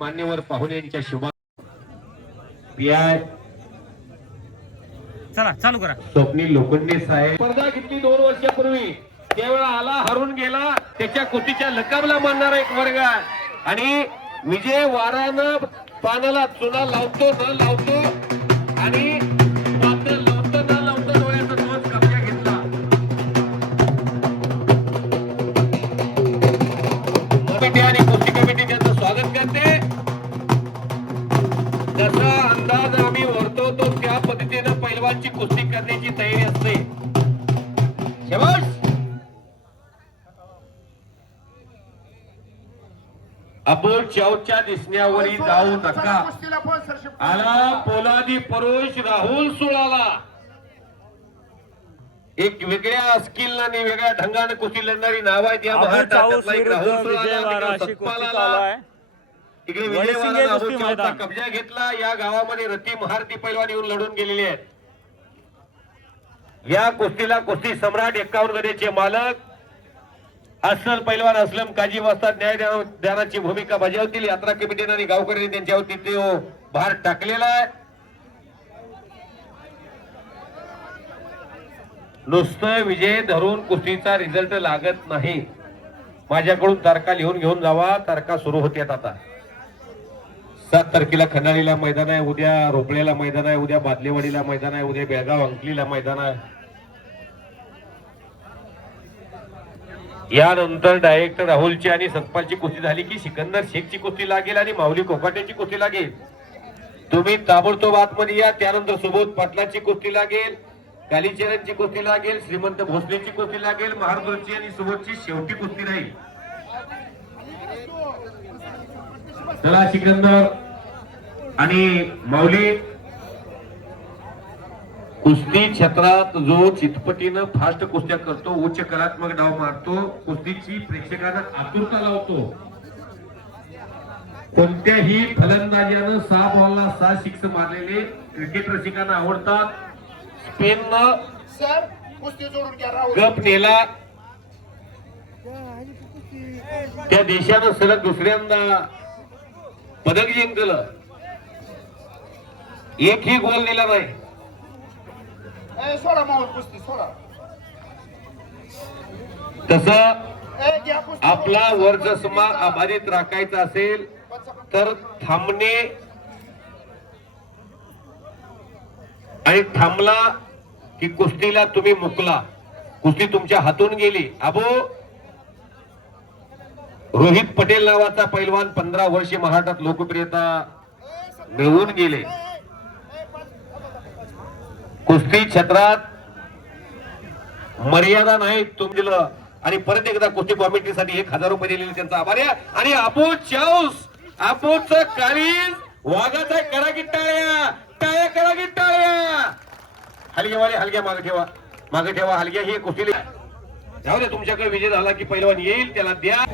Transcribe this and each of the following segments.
मान्यवर पाहुण्यांच्या शुभा पीआय चला चालू करा. स्वप्नील लोखंडे साहेब स्पर्धा घेतली 2 वर्षापूर्वी. त्यावेळा आला, हरून गेला. त्याच्या कुस्तीच्या लकाबला मानणारा एक वर्ग आणि विजय वारानं पानाला चुना लावतो न लावतो आणि पातळ लावतो न लावतो डोळ्याचा तोच कब्जा घेतला. कमिटी आणि कुस्ती कमिटी त्यांचं स्वागत करते. जसा अंदाज आम्ही वर्तवतो त्या पद्धतीनं पैलवानची कुस्ती करण्याची तयारी असते. शाबास. अबोल चावच्या दिसण्यावरी जाऊ नका. आला पोलादी पुरुष राहुल सुळाला. एक वेगळ्या स्किल आणि वेगळ्या ढंगाने कुस्ती लढणारी नाव आहेत या महाराष्ट्रातला एक राहुल सुळाला. इकडे विजयवाडा अबोल चावचा कब्जा घेतला. या गावामध्ये रती महारती पैलवान येऊन लढून गेलेले आहेत. या कुस्तीला कुस्ती सम्राट 51 गदेचे मालक अस्सल पैलवान असलम काजी वस्ताद न्याय देण्याची भूमिका बजावतील. यात्रा कमिटीने आणि गावकऱ्यांनी त्यांच्यावरती तो भार टाकलेला आहे. नुसतं विजय धरून कुस्तीचा रिझल्ट लागत नाही. माझ्याकडून तारखा लिहून घेऊन जावा. तारखा सुरू होत्यात आता. 7 तारखेला खंडाळीला मैदान आहे, उद्या रोपळेला मैदान आहे, उद्या बादलेवाडीला मैदान आहे, उद्या बेळगाव अंकलीला मैदान आहे. यानंतर डायरेक्ट राहुलची आणि सतपालची कुस्ती झाली की सिकंदर शेखची कुस्ती लागेल आणि माऊली कोकाटेची कुस्ती लागेल. तुम्ही ताबडतोब आतमध्ये या. त्यानंतर सुबोध पाटलाची कुस्ती लागेल, कालीचरणची कुस्ती लागेल, श्रीमंत भोसलेची कुस्ती लागेल, महारदूरची आणि सुबोधची शेवटी कुस्ती राहील. चला सिकंदर आणि माऊली. कुस्ती क्षेत्रात जो चितपटीनं फास्ट कुस्त्या करतो, उच्च कलात्मक डाव मारतो, कुस्तीची प्रेक्षकांना आतुरता लावतो. कोणत्याही फलंदाजानं 6 बॉलला 6 सिक्स मारलेले क्रिकेट रसिकांना आवडतात. स्पेननं गप नेला. त्या देशानं सलग दुसऱ्यांदा पदक जिंकलं. एकही गोल दिला नाही. तस आपला वर्चस्व अबाधित राखायचा असेल तर थांबणे आणि थांबला की कुस्तीला तुम्ही मुकला. कुस्ती तुमच्या हातून गेली. अबो रोहित पटेल नावाचा पैलवान 15 वर्षे महाराष्ट्रात लोकप्रियता मिळवून गेले. कुस्ती क्षेत्रात मर्यादा नाही तुम्ही दिलं. आणि परत एकदा कुस्ती कमिटीसाठी 1000 रुपये दिलेले त्यांचा आभार आहे. आणि अबोल चाऊस अबोलचं काळीज वाघाचा करा की टाळ्या टाळ्या करा की टाळ्या. हलग्यावाले हलग्या मागे ठेवा हलग्या. ही कुस्तीला जाऊ दे. तुमच्याकडे विजय झाला की पैलवान येईल त्याला द्या.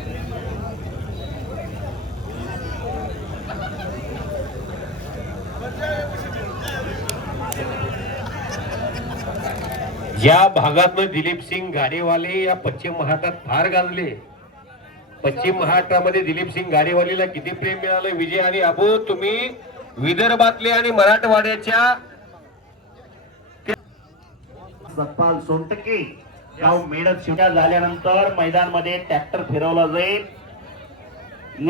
या भागातनं दिलीप सिंग गाडेवाले या पश्चिम महाराष्ट्रात फार गाजले. पश्चिम महाराष्ट्रामध्ये दिलीप सिंग गाडेवालीला किती प्रेम मिळालं. विजय आणि अबो तुम्ही विदर्भातले आणि मराठवाड्याच्या सतपाल सोनटके गाव मेडक शिवट्या झाल्यानंतर मैदान मध्ये ट्रॅक्टर फिरवला जाईल.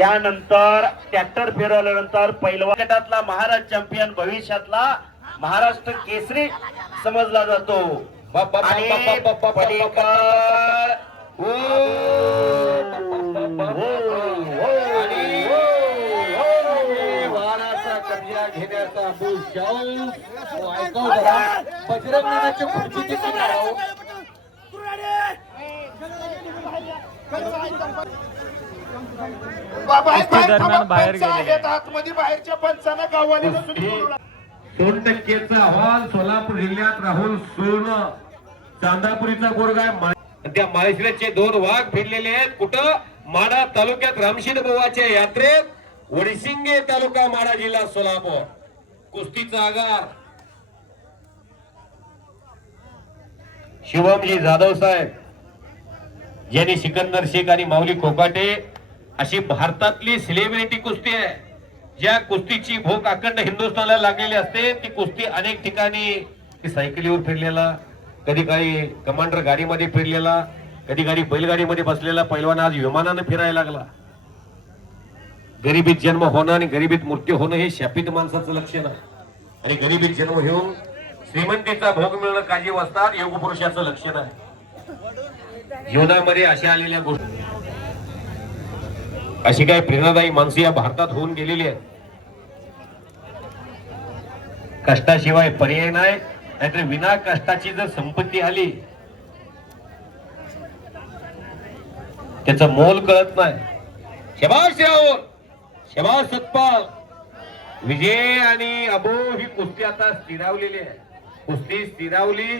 यानंतर ट्रॅक्टर फिरवल्यानंतर पैलवान गटातला महाराष्ट्र चॅम्पियन भविष्यातला महाराष्ट्र केसरी समजला जातो. आणि पलीकडे वाराचा कब्जा घेण्याचा अबोल चाऊस बजरंग नानाच्या खुर्चीची दरम्यान बाहेर गेले. बाहेरच्या पंचांना गावाला सोनटक्केचं आव्हान सोलापूर जिल्ह्यात राहुल सोळं चांदापुरीचा गोरगाय. त्या माळशिरसचे 2 वाघ फिरलेले आहेत. कुठं माडा तालुक्यात रामशीर बुवाच्या यात्रेत. वडसिंगे तालुका माडा जिल्हा सोलापूर. कुस्तीचा आगार शिवमजी जाधव साहेब यांनी सिकंदर शेख आणि माऊली कोकाटे अशी भारतातली सेलिब्रिटी कुस्ती आहे. ज्या कुस्तीची भूक अखंड हिंदुस्थानला लागलेली असते ती कुस्ती अनेक ठिकाणी ती सायकलीवर फिरलेला, कधी काही कमांडर गाडीमध्ये फिरलेला, कधी गाडी बैलगाडीमध्ये बसलेला पैलवान आज विमानानं फिरायला लागला. गरिबीत जन्म होणं आणि गरिबीत मृत्यू होणं हे शापित माणसाचं लक्षण आहे. आणि गरिबीत जन्म घेऊन श्रीमंतीचा भोग मिळणं काळजी वाजतात योग पुरुषाचं लक्षण आहे. जीवनामध्ये अशा आलेल्या गोष्टी, अशी काही प्रेरणादायी माणसं या भारतात होऊन गेलेली आहेत. कष्टाशिवाय पर्याय नाही, नाहीतर विना कष्टाची जर संपत्ती आली त्याचं मोल कळत नाही. शबाश राहुल, शबाश सतपाल. विजय आणि अबो ही कुस्ती आता स्थिरावलेली आहे. कुस्ती स्थिरावली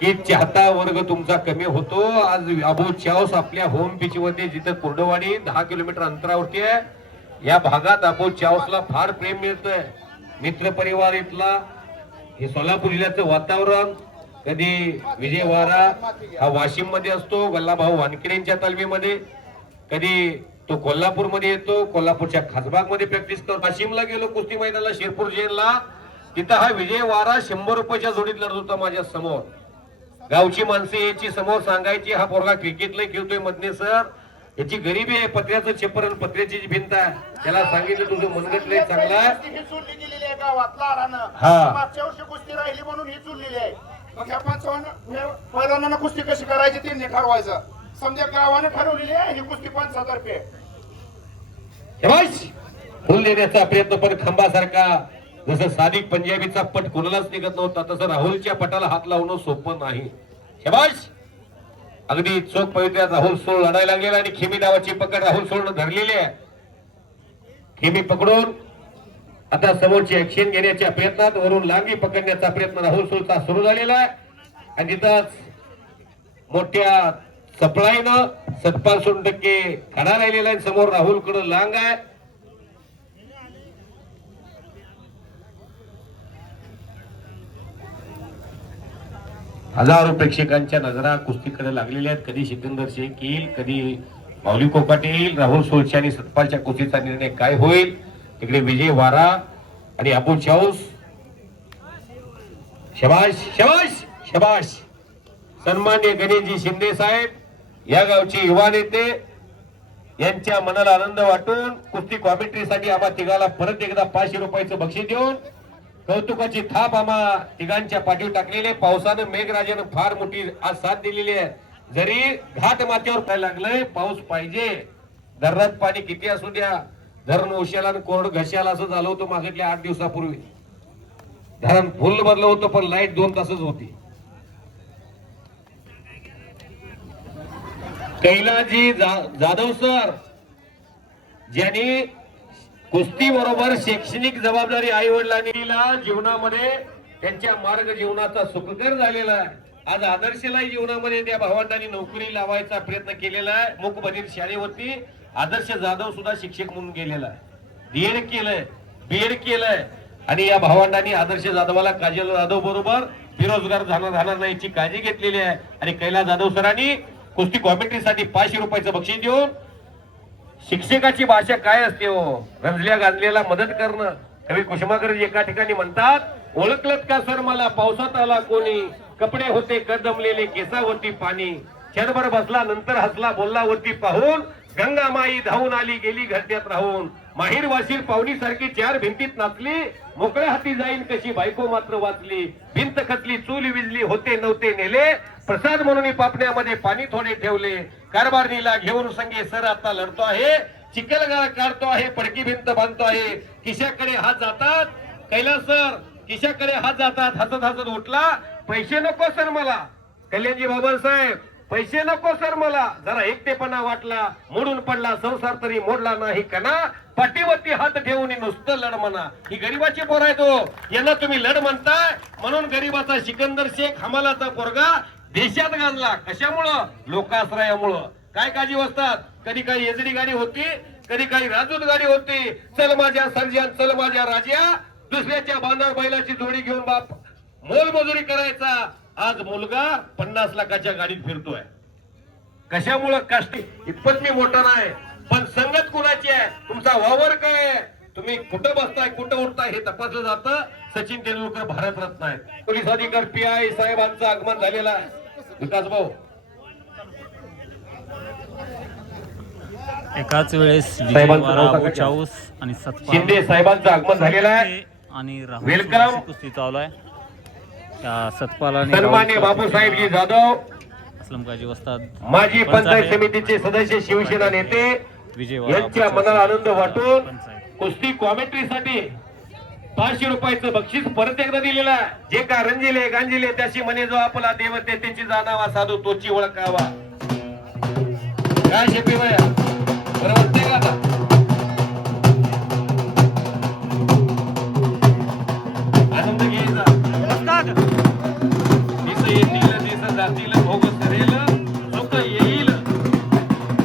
की चाहता वर्ग तुमचा कमी होतो. आज अबू चावस आपल्या होम पिच मध्ये, जिथं कुर्डवाडी 10 किलोमीटर अंतरावरती आहे, या भागात अबू चावसला फार प्रेम मिळतोय. मित्र परिवार इथला, हे सोलापूर जिल्ह्याचं वातावरण, कधी विजय वारा हा वाशिम मध्ये असतो गल्लाभाऊ वानखेडेंच्या तालमीमध्ये, कधी तो कोल्हापूर मध्ये येतो, कोल्हापूरच्या खासबाग मध्ये प्रॅक्टिस करतो. वाशिमला गेलो कुस्ती मैदानाला, शिरपूर जेलला, तिथं हा विजय वारा 100 रुपयाच्या जोडीत लढत होता माझ्या समोर. गावची माणसं याची समोर सांगायची, हा पोरगा क्रिकेटला खेळतोय मधने सर, याची गरिबी आहे, पत्र्याचं छप्पर आणि पत्र्याची जी भिंत आहे. त्याला सांगितलं तुझं मनगट लय चांगला आहे. हा मागच्या वर्षी कुस्ती राहिली म्हणून ही चुनलेली आहे. मग ह्या पैलवानांना कुस्ती कशी करायची ते ठरवायचं. समजा गावाने ठरवलेली आहे ही कुस्ती 5,000 शबाश. फुल देण्याचा प्रयत्न, पण खंबासारखा, जसं सादिक पंजाबीचा पट कोणालाच निघत नव्हता तसं राहुलच्या पटाला हात लावणं सोपं नाही. शबाश. अगदी चोख पवित्र्यात राहुल सोळ लढायला लागलेला आणि खेमी नावाची पकड राहुल सोळनं धरलेली आहे. खेमी पकडून आता समोरची ऍक्शन घेण्याच्या प्रयत्नात वरून लांबी पकडण्याचा प्रयत्न राहुल सोळचा सुरू झालेला आहे. आणि तिथंच मोठ्या सपळाईनं सतपाल सोनटक्के खडा राहिलेला आहे. समोर राहुल कडे लांग आहे. हजारो प्रेक्षकांच्या नजरा कुस्तीकडे लागलेल्या आहेत. कधी सिकंदर शेख येईल, कधी माऊली कोकाटे येईल. राहुल सोळच्या आणि सतपालच्या कुस्तीचा निर्णय काय होईल. तिकडे विजय वारा आणि अबू चाऊस. शबाश शबाश शबाश. सन्माननीय गणेशजी शिंदे साहेब, या गावचे युवा नेते, यांच्या मनाला आनंद वाटून कुस्ती कॉमेंट्रीसाठी आम्हा तिघाला परत एकदा 500 रुपयाचं बक्षीस देऊन कौतुकाची थाप आम्हा तिघांच्या पाठीवर टाकलेली. पावसानं मेघराजानं फार मोठी आज साथ दिलेली आहे. जरी घाट माथ्यावर पाहायला लागलंय, पाऊस पाहिजे. धरणात पाणी किती असू द्या, धरण ओशाला आणि कोरड घशाला असं झालं होतं मागल्या 8 दिवसापूर्वी. धरण फुल भरलं होतं पण लाईट 2 तासच होती. कैलाजी जाधव सर, ज्यांनी कुस्ती बरोबर शैक्षणिक जबाबदारी आई वडिलांनी जीवनामध्ये त्यांच्या मार्ग जीवनाचा सुखकर झालेला आहे. आज आदर्शलाही जीवनामध्ये त्या भावंडांनी नोकरी लावायचा प्रयत्न केलेला आहे. मूकबधीर शाळेवरती आदर्श जाधव सुद्धा शिक्षक म्हणून गेलेला आहे. डीएड केलंय, बीएड केलंय. आणि या भावंडांनी आदर्श जाधवाला काजल जाधव बरोबर बेरोजगार राहणार नाही याची काळजी घेतलेली आहे. आणि कैलास जाधव सरांनी कुस्ती कॉमेंट्रीसाठी 500 रुपयाचं बक्षीस देऊन, शिक्षकाची भाषा काय असते हो, रंजल्या गांजलेला मदत करणं. कवी कुसुमाकर एका ठिकाणी म्हणतात, ओळखलत का सर मला पावसात आला कोणी, कपडे होते कदमलेले केसावरती पाणी, क्षणभर बसला नंतर हसला बोलला वरती पाहून, गंगा माई धावून आली गेली घरट्यात राहून, माहीर वाशीर पाहुणी सारखी 4 भिंतीत नाचली, मोकळ्या हाती जाईन कशी बायको मात्र वाचली, भिंत खचली चूल विजली होते नव्हते नेले, प्रसाद म्हणून पापण्यामध्ये पाणी थोडे ठेवले, कारभारणीला घेऊन संगे सर आता लढतो आहे, चिखलगाळा काढतो आहे, पडकी भिंत बांधतो आहे, खिशाकडे हात जातात, कैलास सर खिशाकडे हात जातात, हसत हसत उठला, पैसे नको सर मला, कल्याणजी बाबासाहेब पैसे नको सर मला, जरा एकटेपणा वाटला, मोडून पडला संसार तरी मोडला नाही कना, पाठीवरती हात ठेवून नुसतं लढ म्हणा. ही गरीबाची पोर आहे तो, यांना तुम्ही लढ म्हणताय म्हणून गरीबाचा सिकंदर शेख हमालाचा पोरगा देशात गाजला. कशामुळं? लोकाश्रयामुळं. काय काळजी वाजतात, कधी काही एजडी गाडी होती, कधी काही राजूत गाडी होती, चल माझ्या सर्जन चल माझ्या राजा, दुसऱ्याच्या बांधर बैलाची जोडी घेऊन बाप मोलमजुरी करायचा. आज मुलगा 50 लाखाच्या गाडीत फिरतोय. कशामुळं? कष्ट इतपत मी मोठा नाही, पण संगत कुणाची आहे, तुमचा वावर काय आहे, तुम्ही कुठं बसताय कुठं उठताय हे तपासलं जातं. सचिन तेंडुलकर भारतरत्न आहेत. पोलीस अधिकारी PI साहेबांचं आगमन झालेलं आहे. विकास भाऊ एकाच वेळेस साहेबांचं नाव सांगा. अबू चाऊस आणि सतपाल शिंदे साहेबांचं आगमन झालेलं आहे. आणि राहुल वेलकम. अशी कुस्ती चालू आहे. त्या सतपाल आणि सन्मान्य राहुल बापूसाहेबजी जाधव, असलम काजी वस्ताद माजी पंच पंचायत आहे. समितीचे सदस्य, शिवसेना नेते विजयवाडा यांच्या अबू मनाला चाऊस आनंद वाटून पंच आहे. कुस्ती कॉमेंट्रीसाठी 500 रुपयाचं बक्षीस परत एकदा दिलेलं आहे. जे का रंजिले गांजिले त्याची म्हणे जो आपला देवते त्याची जाणावा साधू तोची ओळखावा. काय शेपी बाया बरं वाटतंय का आता? आनंद घ्यायचा. वस्ताद. दिस येतील दिस जातील भोग सरेल सुख येईल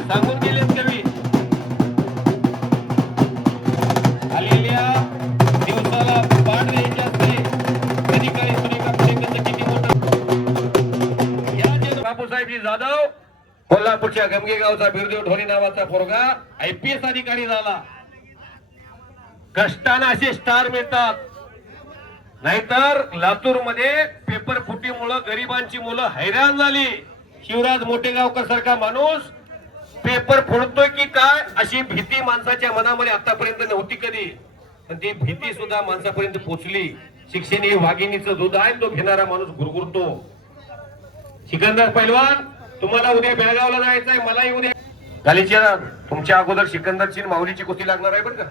सांगून गेलेत कवी. आलेल्या दिवसाला पाठ द्यायची असते. कधी काळी सुरेखा पुणेकरचं किती मोठं. या जे बापूसाहेबजी जाधव, कोल्हापूरच्या गमगेगावचा बिरदेव ढोरे नावाचा पोरगा IPS अधिकारी झाला. कष्टानं असे स्टार मिळतात. नाहीतर लातूर मध्ये पेपर फुटीमुळे गरिबांची मुलं हैराण झाली. शिवराज मोठेगावकर सारखा माणूस पेपर फोडतोय की काय अशी भीती माणसाच्या मनामध्ये आतापर्यंत नव्हती कधी. पण ती भीती सुद्धा माणसापर्यंत पोहोचली. शिक्षण हे वाघिणीचं दूध आहे, तो घेणारा माणूस गुरगुरतो. सिकंदर पैलवान, तुम्हाला उद्या बेळगावला जायचं आहे, मलाही उद्या. गालीच्या तुमच्या अगोदर सिकंदरची आणि माऊलीची कुस्ती लागणार आहे बरं का.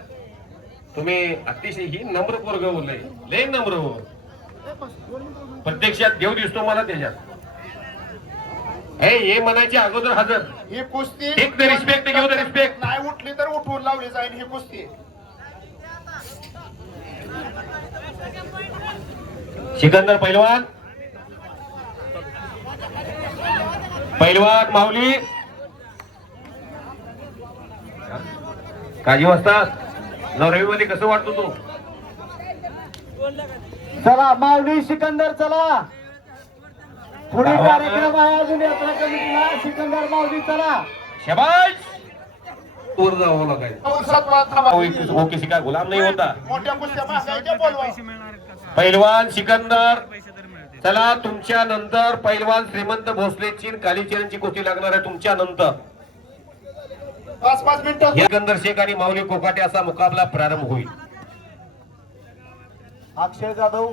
तुम्ही अतिशय ही नम्र पोरग बोललाय, लय नम्र हो. प्रत्यक्षात देव दिसतो मला त्याच्यात. हे म्हणायचे अगोदर हजर. ही कुस्ती एक तर रिस्पेक्ट घेऊ तर रिस्पेक्ट. नाही उठली तर उठवून लावली जाईल ही कुस्ती. सिकंदर पैलवान, पैलवान माऊली काजी वाजतात. रविवारी कसं वाटतो तू? चला माऊली सिकंदर चला. पुढे कार्यक्रम आहे अजून यात्रा कमिटीला. सिकंदर माऊली चला. शबाश. वर जावं लागायचं. पाऊल सतवा थांबा. वो किसी का गुलाम नहीं होता. मोठ्या कुस्त्या मागायच्या बोलवा. पैलवान सिकंदर, चला तुमच्या नंतर पैलवान श्रीमंत भोसलेची आणि कालीचरणची कुस्ती लागणार आहे तुमच्या नंतर. 5-5 मिनिटं. सिकंदर शेख आणि माऊली कोकाटे असा मुकाबला प्रारंभ होईल. अक्षय जाधव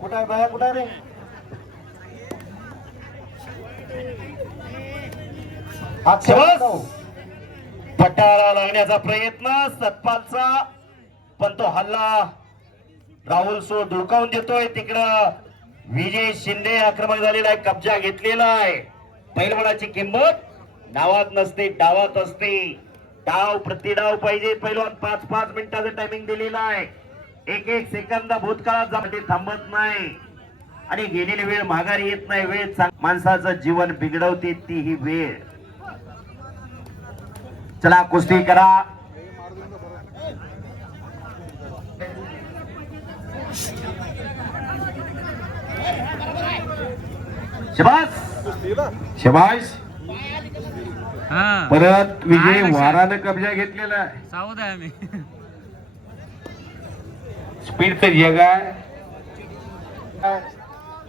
कुठे आहे बाया, कुठे आहे रे? अक्षय जाधव पट्टाला लागण्याचा प्रयत्न सतपालचा, पण तो हल्ला राहुल सो धुडकावून देतोय. तिकडं विजय शिंदे आक्रमक झालेला आहे, कब्जा घेतलेला आहे. पैलवानाची किंमत नावात नसते, डावात असते. डाव प्रतिडाव पाहिजे. पैलवान 5-5 मिनिटाचं टायमिंग दिलेला आहे. 1-1 सेकंद भूतकाळात जाते, थांबत नाही आणि गेलेली वेळ माघारी येत नाही. वेळ माणसाचं जीवन बिघडवते ती ही वेळ. चला कुस्ती करा. शबास. शबाश. हा परत विजय आहे लक्षात. वारानं कब्जा घेतलेला आहे. सावध आहे आम्ही. स्पीडचं जग आहे.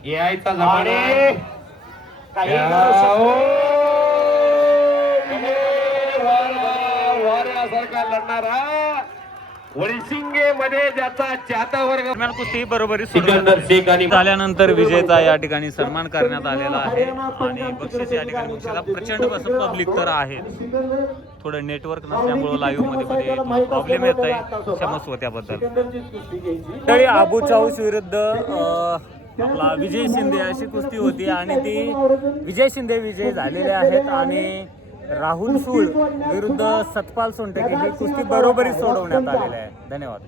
AI चा जमाना आहे. आणि काही करू शकतो. वाऱ्यासारखा लढणारा वळसिंगे मध्ये ज्याचा चाहता वर्ग. दरम्यान कुस्ती बरोबरी सुरू सिकंदर शेख आणि झाल्यानंतर विजयचा या ठिकाणी सन्मान करण्यात आलेला आहे आणि बक्षीस या ठिकाणी बक्षिसाला प्रचंड असं पब्लिक तर आहे. थोडं नेटवर्क नसल्यामुळे लाईव्ह मध्ये प्रॉब्लेम येत आहे, क्षमस्व त्याबद्दल. तरी अबू चाऊस विरुद्ध आपला विजय शिंदे अशी कुस्ती होती आणि ती विजय शिंदे विजयी झालेले आहेत आणि राहुल सूळ विरुद्ध सतपाल सोनटके ही कुस्ती बरोबरी सोडवण्यात आलेली आहे. धन्यवाद.